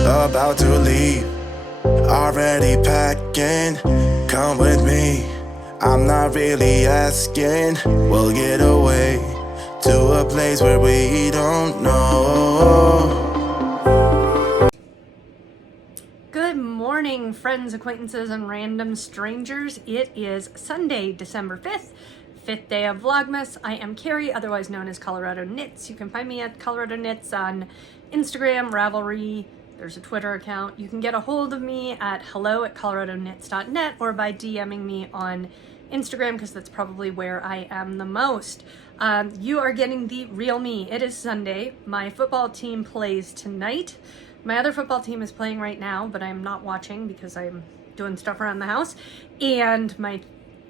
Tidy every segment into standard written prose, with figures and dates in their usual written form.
about to leave, already packing. Come with me, I'm not really asking. We'll get away to a place where we don't know. Good morning, friends, acquaintances, and random strangers. It is Sunday, December 5th, fifth day of Vlogmas. I am Carrie, otherwise known as Colorado Knits. You can find me at Colorado Knits on Instagram, Ravelry. There's a Twitter account. You can get a hold of me at hello@coloradoknits.net or by DMing me on Instagram, because that's probably where I am the most. You are getting the real me. It is Sunday. My football team plays tonight. My other football team is playing right now, but I'm not watching because I'm doing stuff around the house. And my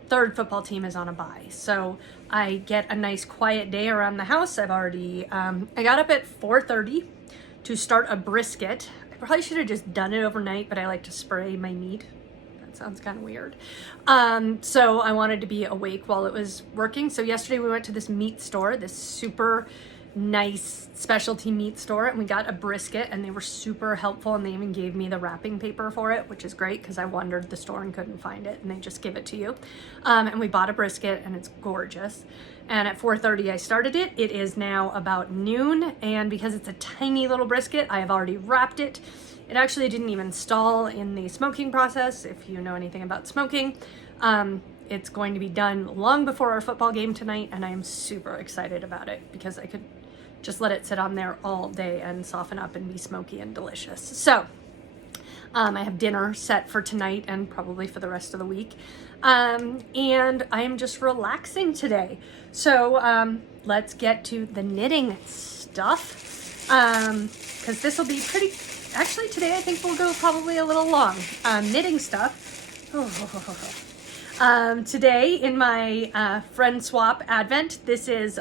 third football team is on a bye. So I get a nice quiet day around the house. I've already, I got up at 4:30 to start a brisket. I probably should have just done it overnight, but I like to spray my meat. That sounds kind of weird. So I wanted to be awake while it was working. So yesterday we went to this meat store, this super nice specialty meat store, and we got a brisket, and they were super helpful, and they even gave me the wrapping paper for it, which is great because I wandered the store and couldn't find it, and they just give it to you. And we bought a brisket, and it's gorgeous. And at 4:30 I started it. It is now about noon, and because it's a tiny little brisket, I have already wrapped it. It actually didn't even stall in the smoking process, if you know anything about smoking. It's going to be done long before our football game tonight, and I am super excited about it because I could just let it sit on there all day and soften up and be smoky and delicious. So I have dinner set for tonight and probably for the rest of the week. And I am just relaxing today. So let's get to the knitting stuff, because this will be pretty, actually today I think we'll go probably a little long. Knitting stuff. Today in my friend swap advent, this is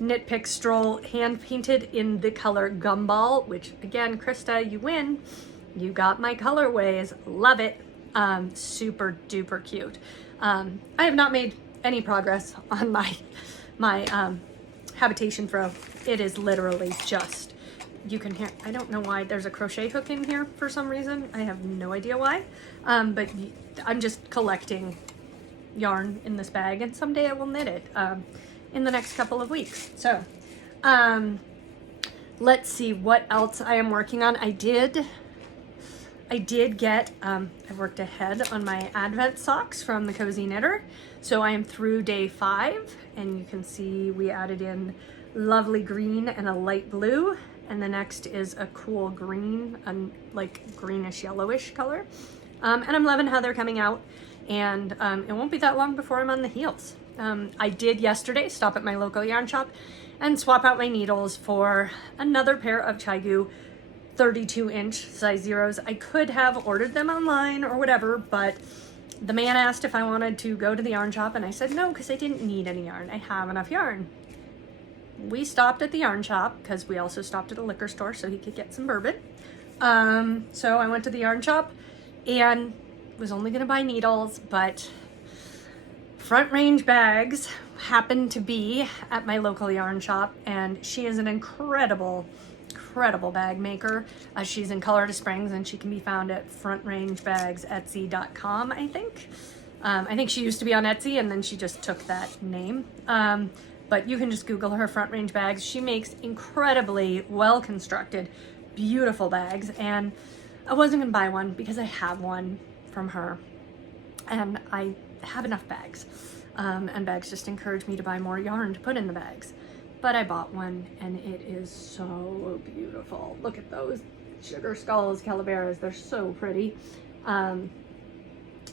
Knit Pick Stroll hand painted in the color Gumball, which again, Krista, you win. You got my colorways. Love it. Super duper cute. I have not made any progress on my habitation throw. It is literally just, you can hear, I don't know why there's a crochet hook in here for some reason. I have no idea why. But I'm just collecting yarn in this bag, and someday I will knit it in the next couple of weeks. So let's see what else I am working on. I did get, I worked ahead on my Advent socks from the Cozy Knitter. So I am through day 5, and you can see we added in lovely green and a light blue. And the next is a cool green, like greenish yellowish color. And I'm loving how they're coming out. And it won't be that long before I'm on the heels. I did yesterday stop at my local yarn shop and swap out my needles for another pair of Chigu 32-inch size zeros. I could have ordered them online or whatever, but the man asked if I wanted to go to the yarn shop, and I said no because I didn't need any yarn. I have enough yarn. We stopped at the yarn shop because we also stopped at a liquor store so he could get some bourbon. So I went to the yarn shop and was only going to buy needles, but Front Range Bags happened to be at my local yarn shop, and she is an incredible bag maker. She's in Colorado Springs, and she can be found at frontrangebagsetsy.com, I think. I think she used to be on Etsy, and then she just took that name. But you can just Google her, Front Range Bags. She makes incredibly well-constructed, beautiful bags, and I wasn't going to buy one because I have one from her, and I have enough bags. And bags just encourage me to buy more yarn to put in the bags. But I bought one, and it is so beautiful. Look at those sugar skulls, calaveras. They're so pretty. And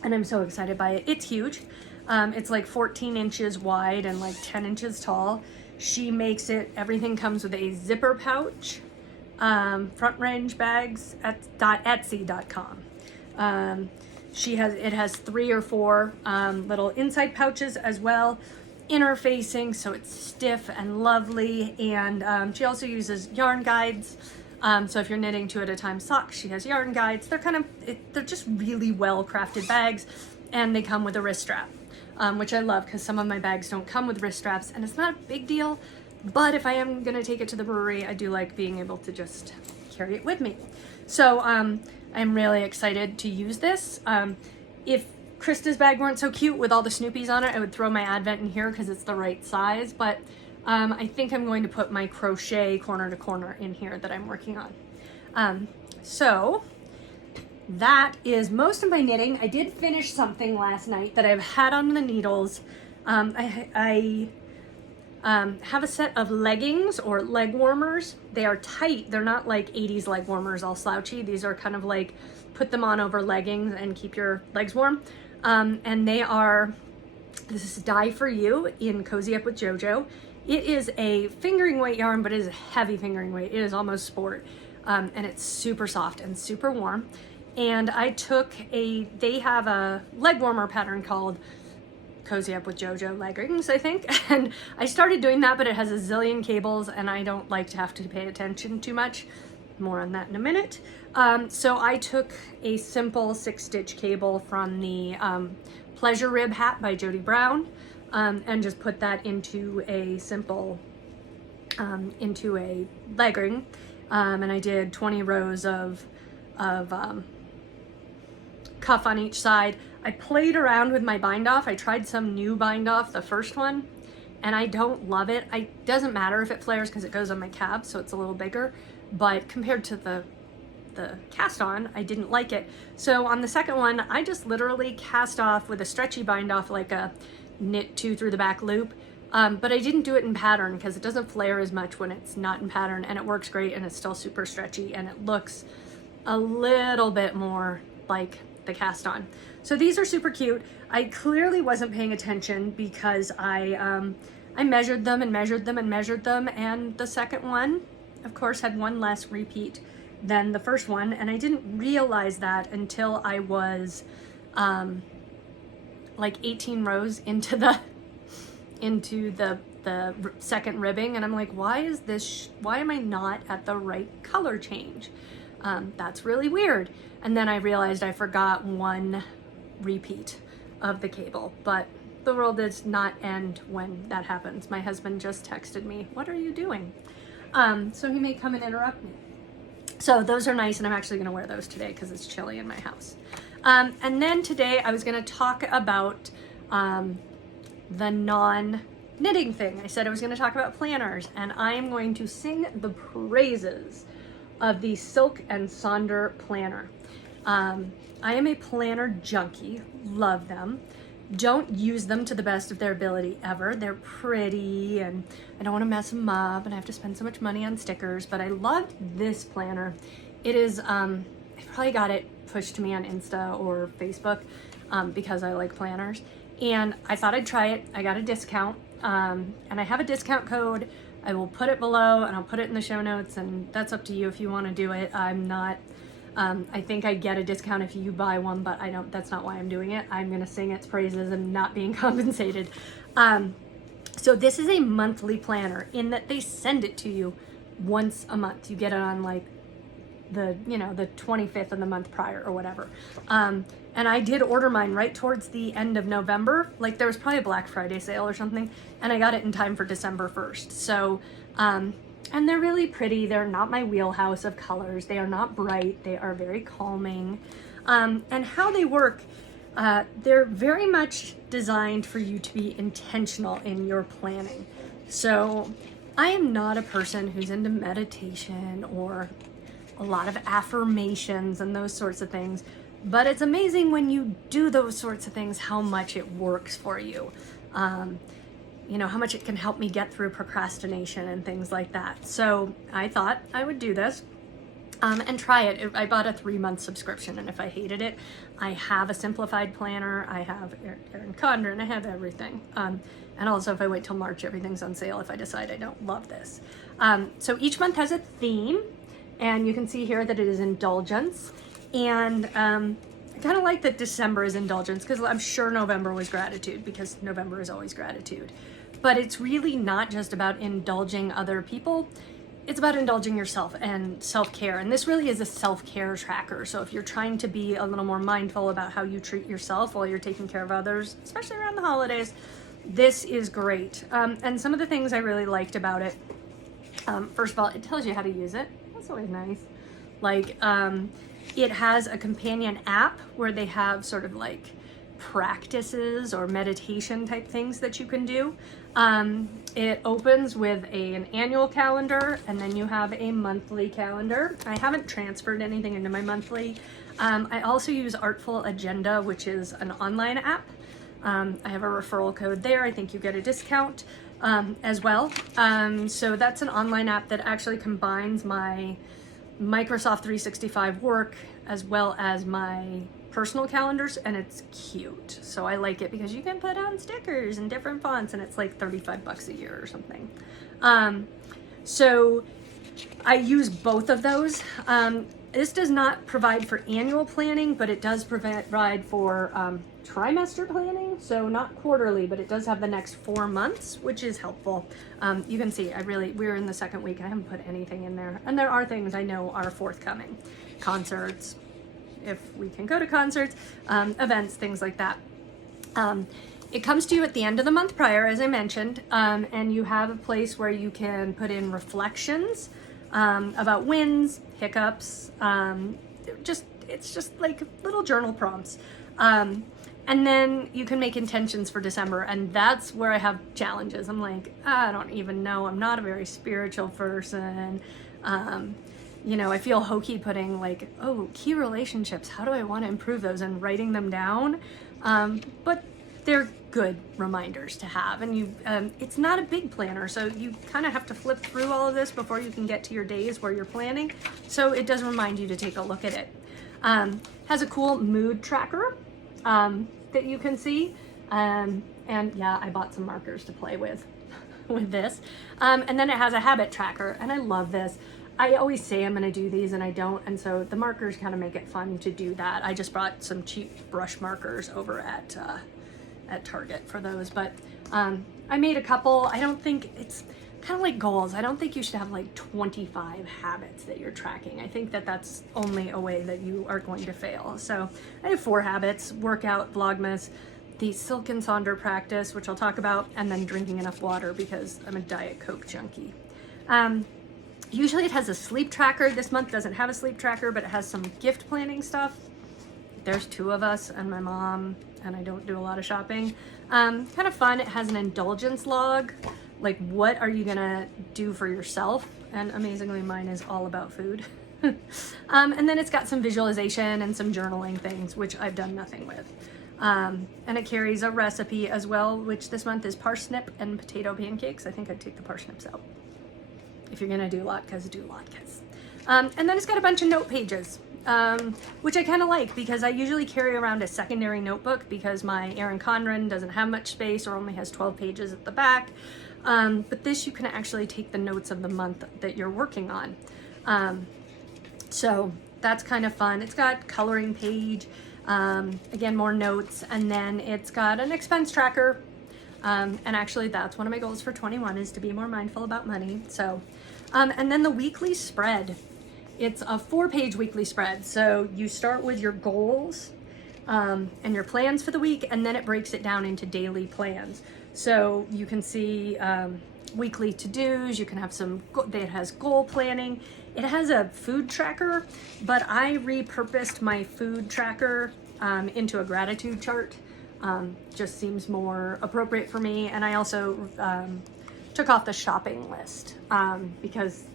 I'm so excited by it. It's huge. It's like 14 inches wide and like 10 inches tall. She makes it, everything comes with a zipper pouch. Front Range Bags at .etsy.com. It has 3 or 4 little inside pouches as well, interfacing, so it's stiff and lovely. And she also uses yarn guides. So if you're knitting 2 at a time socks, she has yarn guides. They're just really well crafted bags, and they come with a wrist strap, which I love because some of my bags don't come with wrist straps, and it's not a big deal. But if I am gonna take it to the brewery, I do like being able to just carry it with me. So I'm really excited to use this. If Krista's bag weren't so cute with all the Snoopies on it, I would throw my Advent in here because it's the right size, but I think I'm going to put my crochet corner to corner in here that I'm working on. So that is most of my knitting. I did finish something last night that I've had on the needles. I have a set of leggings or leg warmers. They are tight. They're not like 80s leg warmers all slouchy. These are kind of like put them on over leggings and keep your legs warm. And they are, this is Dye for You in Cozy Up with JoJo. It is a fingering weight yarn, but it is a heavy fingering weight. It is almost sport. And it's super soft and super warm. And I took they have a leg warmer pattern called Cozy Up with JoJo leggings, I think. And I started doing that, but it has a zillion cables and I don't like to have to pay attention too much. More on that in a minute. So I took a simple 6-stitch cable from the Pleasure Rib hat by Jody Brown and just put that into a simple, into a legging. And I did 20 rows of cuff on each side. I played around with my bind off. I tried some new bind off, the first one, and I don't love it. It doesn't matter if it flares because it goes on my calves, so it's a little bigger. But compared to the cast on, I didn't like it. So on the second one, I just literally cast off with a stretchy bind off, like a knit 2 through the back loop. But I didn't do it in pattern because it doesn't flare as much when it's not in pattern, and it works great and it's still super stretchy and it looks a little bit more like the cast on. So these are super cute. I clearly wasn't paying attention because I measured them and measured them and measured them, and the second one of course had one less repeat than the first one, and I didn't realize that until I was like 18 rows into the second ribbing, and I'm like, why am I not at the right color change? That's really weird. And then I realized I forgot one repeat of the cable, but the world does not end when that happens. My husband just texted me, "What are you doing?" So he may come and interrupt me. So those are nice, and I'm actually gonna wear those today because it's chilly in my house. And then today I was gonna talk about the non-knitting thing. I said I was gonna talk about planners, and I am going to sing the praises of the Silk and Sonder planner. I am a planner junkie, love them. Don't use them to the best of their ability ever. They're pretty and I don't want to mess them up and I have to spend so much money on stickers, but I loved this planner. It is, I probably got it pushed to me on Insta or Facebook because I like planners. And I thought I'd try it. I got a discount and I have a discount code. I will put it below and I'll put it in the show notes, and that's up to you if you want to do it. I'm not, I think I get a discount if you buy one, but that's not why I'm doing it. I'm going to sing its praises and not being compensated. So this is a monthly planner in that they send it to you once a month. You get it on like the 25th of the month prior or whatever. And I did order mine right towards the end of November. Like there was probably a Black Friday sale or something, and I got it in time for December 1st. So, and they're really pretty. They're not my wheelhouse of colors. They are not bright. They are very calming. And how they work, they're very much designed for you to be intentional in your planning. So I am not a person who's into meditation or a lot of affirmations and those sorts of things. But it's amazing when you do those sorts of things, how much it works for you. How much it can help me get through procrastination and things like that. So I thought I would do this and try it. I bought a 3-month subscription, and if I hated it, I have a simplified planner. I have Erin Condren, and I have everything. And also if I wait till March, everything's on sale if I decide I don't love this. So each month has a theme, and you can see here that it is indulgence. And I kind of like that December is indulgence because I'm sure November was gratitude because November is always gratitude. But it's really not just about indulging other people. It's about indulging yourself and self-care. And this really is a self-care tracker. So if you're trying to be a little more mindful about how you treat yourself while you're taking care of others, especially around the holidays, this is great. And some of the things I really liked about it, first of all, it tells you how to use it. That's always nice. Like, it has a companion app where they have sort of like practices or meditation type things that you can do. It opens with an annual calendar, and then you have a monthly calendar. I haven't transferred anything into my monthly. I also use Artful Agenda, which is an online app. I have a referral code there. I think you get a discount as well. So that's an online app that actually combines my Microsoft 365 work as well as my personal calendars, and it's cute. So I like it because you can put on stickers and different fonts, and it's like $35 a year or something. So I use both of those. This does not provide for annual planning, but it does provide for trimester planning. So not quarterly, but it does have the next 4 months, which is helpful. You can see we're in the second week. I haven't put anything in there. And there are things I know are forthcoming. Concerts, if we can go to concerts, events, things like that. It comes to you at the end of the month prior, as I mentioned, and you have a place where you can put in reflections about wins, hiccups, it's just like little journal prompts. And then you can make intentions for December, and that's where I have challenges. I'm like, I don't even know. I'm not a very spiritual person. I feel hokey putting like, key relationships. How do I want to improve those, and writing them down? But they're good reminders to have. And it's not a big planner, so you kind of have to flip through all of this before you can get to your days where you're planning. So it does remind you to take a look at it. Has a cool mood tracker that you can see. And yeah, I bought some markers to play with this. And then it has a habit tracker, and I love this. I always say I'm going to do these and I don't, and so the markers kind of make it fun to do that. I just brought some cheap brush markers over at Target for those, but I made a couple. I don't think it's kind of like goals. I don't think you should have like 25 habits that you're tracking. I think that that's only a way that you are going to fail. So I have 4 habits: workout, Vlogmas, the Silk and Sonder practice, which I'll talk about, and then drinking enough water because I'm a Diet Coke junkie. Usually it has a sleep tracker. This month doesn't have a sleep tracker, but it has some gift planning stuff. There's 2 of us and my mom, and I don't do a lot of shopping. Kind of fun. It has an indulgence log. Like, what are you gonna do for yourself? And amazingly, mine is all about food. And then it's got some visualization and some journaling things, which I've done nothing with. And it carries a recipe as well, which this month is parsnip and potato pancakes. I think I'd take the parsnips out. If you're gonna do latkes, do latkes. And then it's got a bunch of note pages, which I kind of like because I usually carry around a secondary notebook because my Erin Condren doesn't have much space or only has 12 pages at the back. But this, you can actually take the notes of the month that you're working on. So that's kind of fun. It's got coloring page, again, more notes, and then it's got an expense tracker. And actually that's one of my goals for 21 is to be more mindful about money. So, and then the weekly spread, it's a 4-page weekly spread. So you start with your goals, and your plans for the week, and then it breaks it down into daily plans. So you can see, weekly to-dos, you can have it has goal planning. It has a food tracker, but I repurposed my food tracker, into a gratitude chart. Just seems more appropriate for me. And I also took off the shopping list because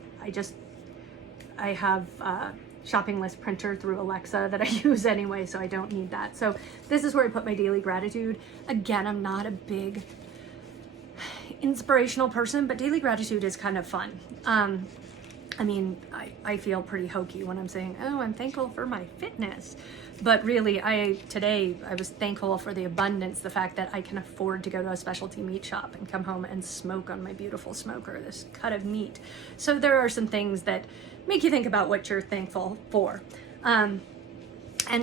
I have a shopping list printer through Alexa that I use anyway, so I don't need that. So this is where I put my daily gratitude. Again, I'm not a big inspirational person, but daily gratitude is kind of fun. I mean, I feel pretty hokey when I'm saying, I'm thankful for my fitness. But really, today I was thankful for the abundance, the fact that I can afford to go to a specialty meat shop and come home and smoke on my beautiful smoker, this cut of meat. So there are some things that make you think about what you're thankful for. And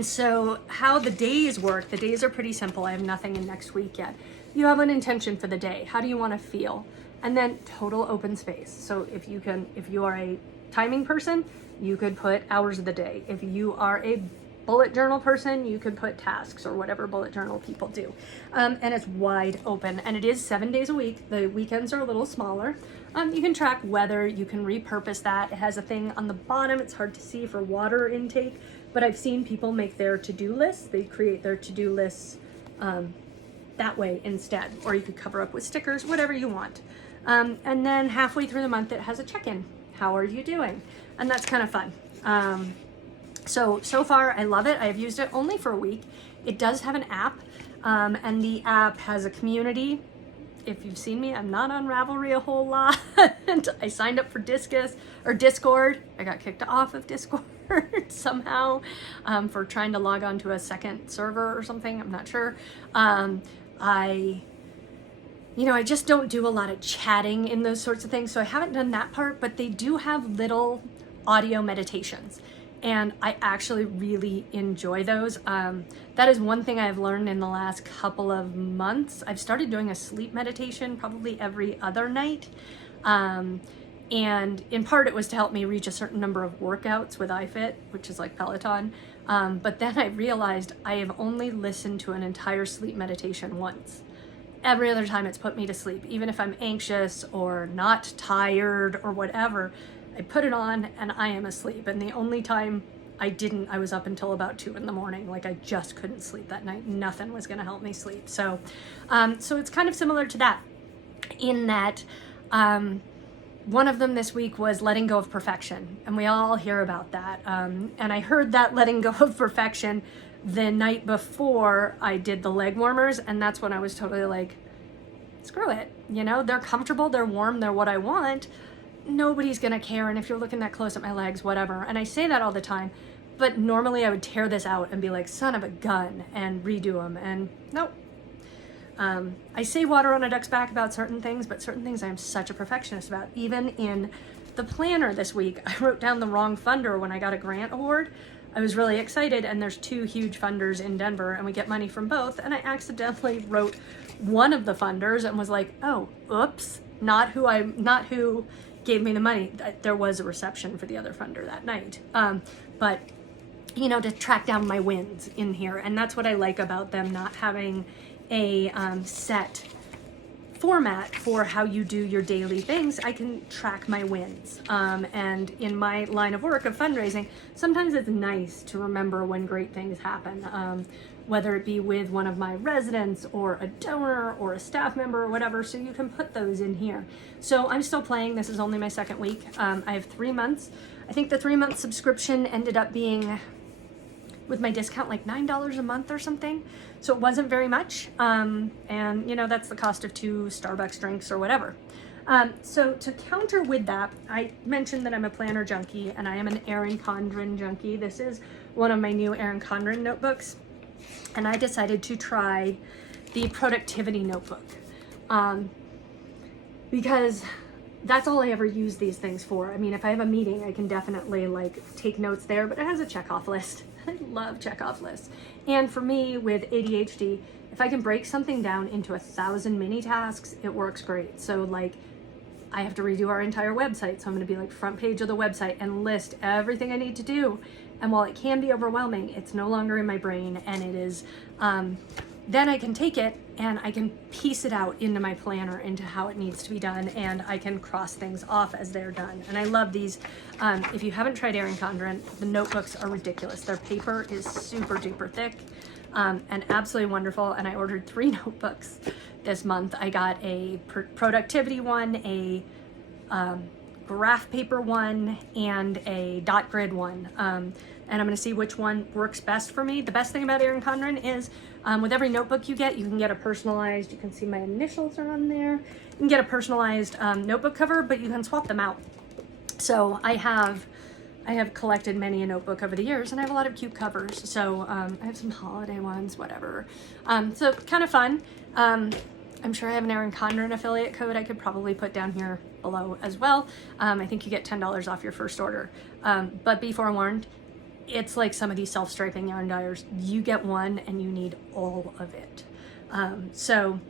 so how the days work, the days are pretty simple. I have nothing in next week yet. You have an intention for the day. How do you want to feel? And then total open space. So if you are a timing person, you could put hours of the day. If you are a bullet journal person, you could put tasks or whatever bullet journal people do. And it's wide open, and it is 7 days a week. The weekends are a little smaller. You can track weather, you can repurpose that. It has a thing on the bottom, it's hard to see, for water intake, but I've seen people make their to-do lists. They create their to-do lists that way instead, or you could cover up with stickers, whatever you want. And then halfway through the month, it has a check-in. How are you doing? And that's kind of fun. So far I love it. I have used it only for a week. It does have an app, and the app has a community. If you've seen me, I'm not on Ravelry a whole lot. I signed up for Discord. I got kicked off of Discord somehow for trying to log on to a second server or something. I'm not sure. I just don't do a lot of chatting in those sorts of things, so I haven't done that part, but they do have little audio meditations, and I actually really enjoy those. That is one thing I've learned in the last couple of months. I've started doing a sleep meditation probably every other night, and in part it was to help me reach a certain number of workouts with iFit, which is like Peloton, but then I realized I have only listened to an entire sleep meditation once. Every other time it's put me to sleep, even if I'm anxious or not tired or whatever. I put it on and I am asleep. And the only time I didn't, I was up until about 2 a.m. Like, I just couldn't sleep that night. Nothing was going to help me sleep. So it's kind of similar to that, in that one of them this week was letting go of perfection. And we all hear about that. And I heard that letting go of perfection the night before I did the leg warmers, and that's when I was totally like, screw it. They're comfortable, they're warm, they're what I want. Nobody's gonna care, and if you're looking that close at my legs, whatever. And I say that all the time, but normally I would tear this out and be like, son of a gun, and redo them, and nope. I say water on a duck's back about certain things, but certain things I am such a perfectionist about. Even in the planner this week, I wrote down the wrong funder when I got a grant award. I was really excited, and there's 2 huge funders in Denver, and we get money from both, and I accidentally wrote one of the funders and was like, oh, oops, not who gave me the money. There was a reception for the other funder that night. But to track down my wins in here, and that's what I like about them not having a set format for how you do your daily things. I can track my wins. And in my line of work of fundraising, sometimes it's nice to remember when great things happen, whether it be with one of my residents or a donor or a staff member or whatever, so you can put those in here. So I'm still playing. This is only my second week. I have 3 months. I think the 3-month subscription ended up being, with my discount, like $9 a month or something. So it wasn't very much. And that's the cost of 2 Starbucks drinks or whatever. So to counter with that, I mentioned that I'm a planner junkie, and I am an Erin Condren junkie. This is one of my new Erin Condren notebooks. And I decided to try the productivity notebook. Because that's all I ever use these things for. I mean, if I have a meeting, I can definitely take notes there, but it has a checkoff list. I love checkoff lists. And for me with ADHD, if I can break something down into 1,000 mini tasks, it works great. So I have to redo our entire website. So I'm going to be front page of the website and list everything I need to do. And while it can be overwhelming, it's no longer in my brain, and it is, then I can take it and I can piece it out into my planner into how it needs to be done, and I can cross things off as they're done. And I love these. If you haven't tried Erin Condren, the notebooks are ridiculous. Their paper is super duper thick and absolutely wonderful. And I ordered 3 notebooks this month. I got a productivity one, a graph paper one, and a dot grid one. And I'm going to see which one works best for me. The best thing about Erin Condren is with every notebook you can get a personalized, you can see my initials are on there. You can get a personalized notebook cover, but you can swap them out. So I have collected many a notebook over the years, and I have a lot of cute covers. So I have some holiday ones, whatever. So kind of fun. I'm sure I have an Erin Condren affiliate code I could probably put down here below as well. I think you get $10 off your first order. But be forewarned, it's like some of these self-striping yarn dyers. You get one and you need all of it. So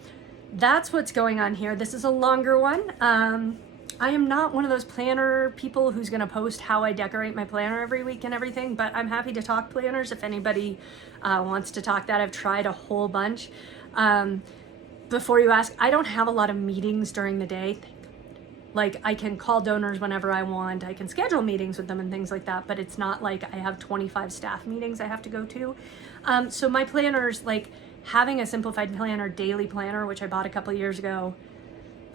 that's what's going on here. This is a longer one. I am not one of those planner people who's going to post how I decorate my planner every week and everything, but I'm happy to talk planners if anybody wants to talk that. I've tried a whole bunch. Before you ask, I don't have a lot of meetings during the day. Like, I can call donors whenever I want. I can schedule meetings with them and things like that, but it's not like I have 25 staff meetings I have to go to. So my planners, like having a simplified planner, daily planner, which I bought a couple years ago.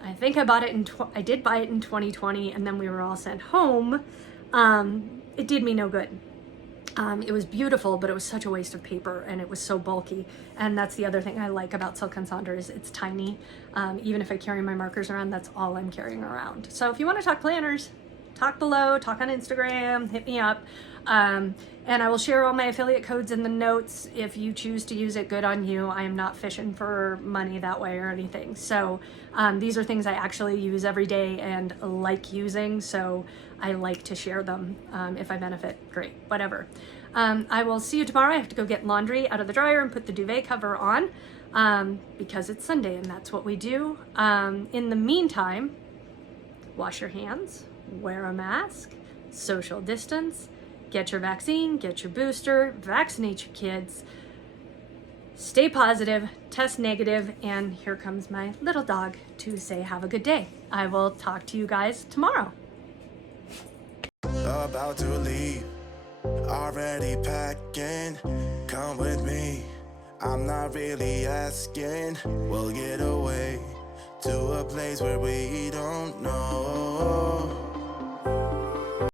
I think I bought it I did buy it in 2020, and then we were all sent home. It did me no good. It was beautiful, but it was such a waste of paper, and it was so bulky. And that's the other thing I like about Silk & Sonder is it's tiny. Even if I carry my markers around, that's all I'm carrying around. So if you want to talk planners, talk below, talk on Instagram, hit me up. And I will share all my affiliate codes in the notes. If you choose to use it, good on you. I am not fishing for money that way or anything. So these are things I actually use every day and like using. So I like to share them. If I benefit, great, whatever. I will see you tomorrow. I have to go get laundry out of the dryer and put the duvet cover on because it's Sunday and that's what we do. In the meantime, wash your hands, wear a mask, social distance, get your vaccine, get your booster, vaccinate your kids, stay positive, test negative, and here comes my little dog to say have a good day. I will talk to you guys tomorrow. About to leave, already packing. Come with me, I'm not really asking. We'll get away to a place where we don't know.